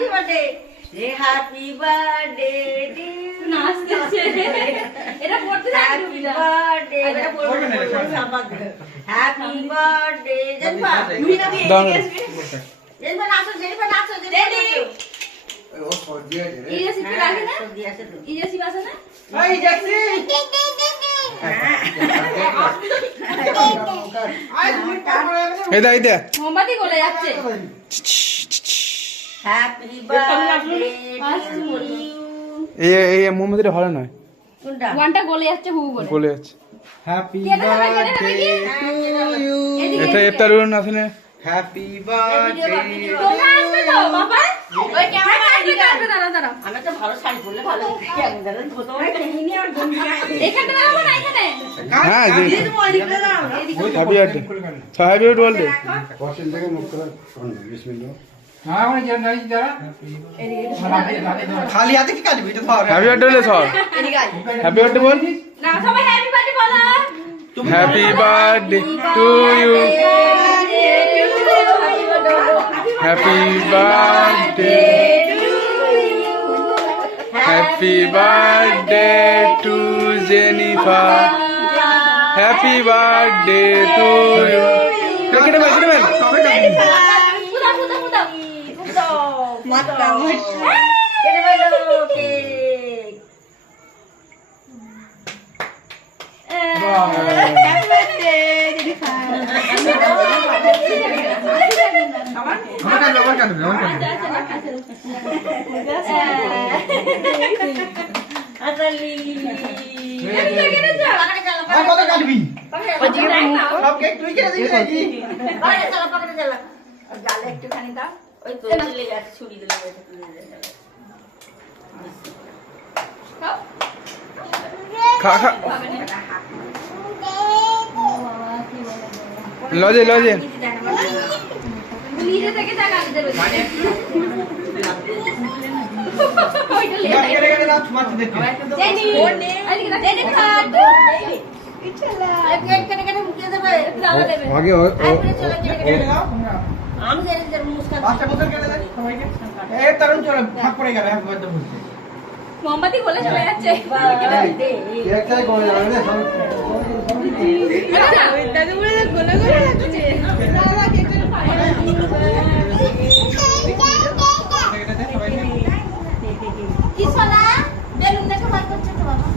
Happy birthday রে happy birthday নাচতেছে এটা পড়তে হ্যাপি বার্থডে হ্যাপি বার্থডে জেনপা দাও না। জেনপা নাচো জেনপা নাচো Ready? এই রেসিপি লাগে না? সবজি আছে তো। এই রেসিপি এই দা এই দে মোমবাতি গলে যাচ্ছে। হ্যাপি বার্থডে টু ইউ এই এই মোমবাতিটা ভালো নয়। কোনটা? ওয়ানটা গলে যাচ্ছে হু করে। বলে যাচ্ছে। হ্যাপি কেটে দেবে কেটে দেবে কি এদিকে, এটা এদিকে। এফতারুন আসলে হ্যাপি তোমরা আসবে তো বাবা। ওই ক্যামেরা আসবে আসবে দাঁড়া দাঁড়া আমি তো ভালো শাড়ি পরলে ভালো আমি ধোতো কিনি আর এখানে দাঁড়াবো না এখানে। হ্যাঁ হ্যাপি বার্থডে হ্যাপি বার্থডে বলতে খালি হাতে কি কাটবি? এটা ধর। হ্যাপি বার্থডে বলে হ্যাপি বার্থডে বল। না সবাই হ্যাপি বার্থডে বলো। Happy birthday to you happy birthday happy birthday to Jennifer happy birthday to you কেটে ভাই কেটে ভাই ফুদাও ফুদাও ফুদাও মাত্রা কেটে ফেলো কেক আমার কাটবে আমার কাটবে আমার কাটবে আতালি পাকড়ে চলো আর কত কাটবি সব কেক তুই কেটে দিবি নাকি পাকড়ে চলো পাকড়ে চলো গালে একটুখানি দাও ওই তো চলে যাচ্ছে ছুরি দিলে এটা খা খা। লজে লজে। নিজে থেকে টাকা দিতে রয়েছে ওইটা লে কেটে কেটে দাও মারতে দেখি জেনি এদিকে না জেনি খাট কেক কেটে কেটে মুখে দেবে। দাও দেবে। আগে আমি জানি যে মুস্কান কেটে দে সবাইকে। এ তরুণ চলে ভাগ পড়ে গেল হ্যাপি বার্থডে বলতে মোমবাতি গলে চলে যাচ্ছে। করে যাবে না দাদু বলে গলে গলে দেখে। করছে তো বাবা